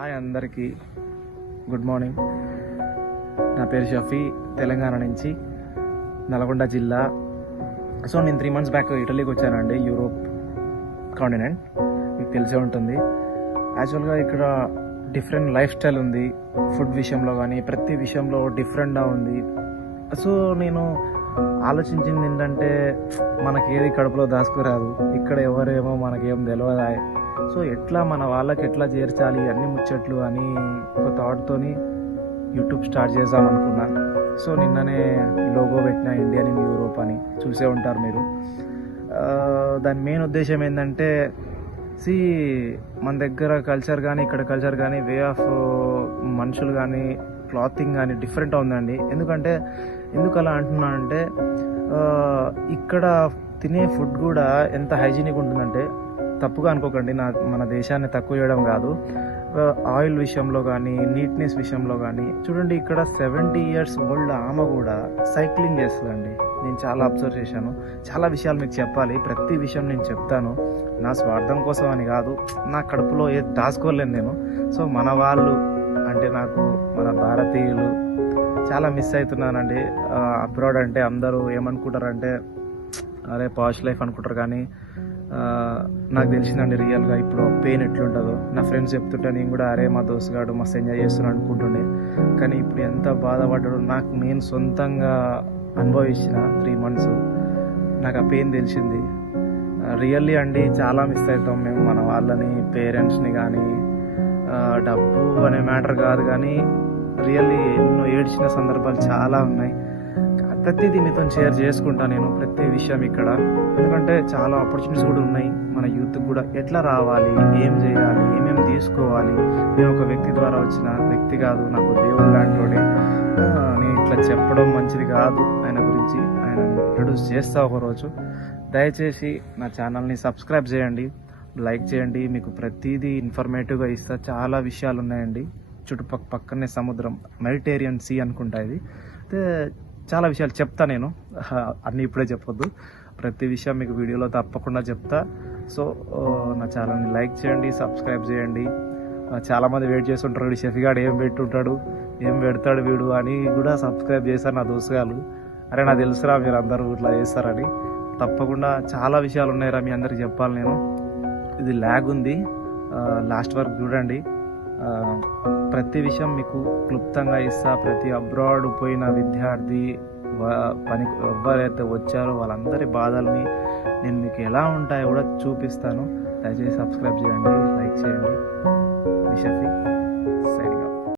Hi అందరికీ, good morning. నా పేరు షఫీ, తెలంగాణ నుంచి, నల్గొండ జిల్లా. సో నేను 3 months బ్యాక్ ఇటలీకి వచ్చానండి, యూరోప్ కాంటినెంట్. మీకు తెలిసే ఉంటుంది. యాక్చువల్గా ఇక్కడ డిఫరెంట్ లైఫ్ స్టైల్ ఉంది, ఫుడ్ విషయంలో కానీ ప్రతి విషయంలో డిఫరెంట్గా ఉంది. సో నేను ఆలోచించింది ఏంటంటే, మనకి ఏది కడుపులో దాచుకోరాదు, ఇక్కడ ఎవరేమో మనకేం తెలియదా, సో ఎట్లా మన వాళ్ళకి ఎట్లా చేర్చాలి అన్ని ముచ్చట్లు అని ఒక థాట్తోని యూట్యూబ్ స్టార్ట్ చేద్దాం అనుకున్నా. సో నిన్ననే లోగో పెట్టిన ఇండియన్ ఇన్ యూరోప్ అని, చూసే ఉంటారు మీరు. దాని మెయిన్ ఉద్దేశం ఏంటంటే, మన దగ్గర కల్చర్ కానీ ఇక్కడ కల్చర్ కానీ వే ఆఫ్ మనుషులు కానీ క్లాతింగ్ కానీ డిఫరెంట్ ఉందండి. ఎందుకు అలా అంటున్నానంటే, ఇక్కడ తినే ఫుడ్ కూడా ఎంత హైజీనిక్ ఉంటుందంటే, తప్పుగా అనుకోకండి, మన దేశాన్ని తక్కువ చేయడం కాదు, ఆయిల్ విషయంలో కానీ నీట్నెస్ విషయంలో కానీ చూడండి. ఇక్కడ 70 years ఓల్డ్ ఆమె కూడా సైక్లింగ్ చేస్తుందండి. నేను చాలా అబ్జర్వ్ చేశాను. చాలా విషయాలు మీకు చెప్పాలి, ప్రతి విషయం నేను చెప్తాను. నా స్వార్థం కోసం అని కాదు, నా కడుపులో ఏది దాచుకోలేను నేను. సో మన వాళ్ళు అంటే నాకు మన భారతీయులు చాలా మిస్ అవుతున్నానండి. అబ్రాడ్ అంటే అందరూ ఏమనుకుంటారంటే, అరే పాష్ లైఫ్ అనుకుంటారు, కానీ నాకు తెలిసిందండి రియల్గా ఇప్పుడు పెయిన్ ఎట్లుంటుందో. నా ఫ్రెండ్స్ చెప్తుంటే నేను కూడా అరే మా దోస్తుగాడు మస్తు ఎంజాయ్ చేస్తున్నాను అనుకుంటుండే, కానీ ఇప్పుడు ఎంత బాధపడ్డాడు నాకు నేను సొంతంగా అనుభవించిన 3 months నాకు ఆ పెయిన్ తెలిసింది. రియల్లీ అండి చాలా మిస్ అవుతాం మేము మన వాళ్ళని, పేరెంట్స్ని కానీ. డబ్బు అనే మ్యాటర్ కాదు, కానీ రియల్లీ ఎన్నో ఏడ్చిన సందర్భాలు చాలా ఉన్నాయి. ప్రతిదీ మీతో షేర్ చేసుకుంటా నేను, ప్రతి విషయం ఇక్కడ. ఎందుకంటే చాలా ఆపర్చునిటీస్ కూడా ఉన్నాయి మన యూత్కి కూడా. ఎట్లా రావాలి, ఏం చేయాలి, ఏమేమి తీసుకోవాలి. నేను ఒక వ్యక్తి ద్వారా వచ్చిన వ్యక్తి కాదు, నాకు దేవుడు లాంటి. నేను ఇట్లా చెప్పడం మంచిది కాదు ఆయన గురించి. ఆయన ఇంట్రొడ్యూస్ చేస్తా ఒకరోజు. దయచేసి నా ఛానల్ని సబ్స్క్రైబ్ చేయండి, లైక్ చేయండి. మీకు ప్రతిదీ ఇన్ఫర్మేటివ్గా ఇస్తా. చాలా విషయాలు ఉన్నాయండి. పక్కనే సముద్రం, మెడిటేరియన్ సీ అనుకుంటా ఇది. అయితే చాలా విషయాలు చెప్తా నేను, అన్నీ ఇప్పుడే చెప్పొద్దు. ప్రతి విషయం మీకు వీడియోలో తప్పకుండా చెప్తా. సో నా ఛానల్ని లైక్ చేయండి, సబ్స్క్రైబ్ చేయండి. చాలామంది వెయిట్ చేస్తుంటారు, షఫీగాడు ఏం పెట్టుంటాడు, ఏం పెడతాడు వీడు అని కూడా సబ్స్క్రైబ్ చేశారు నా దోస్తుగాలు. అరే నాకు తెలుసురా మీరు అందరూ ఇట్లా చేస్తారని. తప్పకుండా చాలా విషయాలు ఉన్నాయిరా మీ అందరికి చెప్పాలి నేను. ఇది ల్యాగ్ ఉంది, లాస్ట్ వరకు చూడండి. ప్రతి విషయం మీకు క్లుప్తంగా ఇస్తా. ప్రతి అబ్రాడ్ పోయిన విద్యార్థి పని ఎవరైతే వచ్చారో వాళ్ళందరి బాధల్ని నేను మీకు ఎలా ఉంటాయో కూడా చూపిస్తాను. దయచేసి సబ్స్క్రైబ్ చేయండి, లైక్ చేయండి. షఫీ.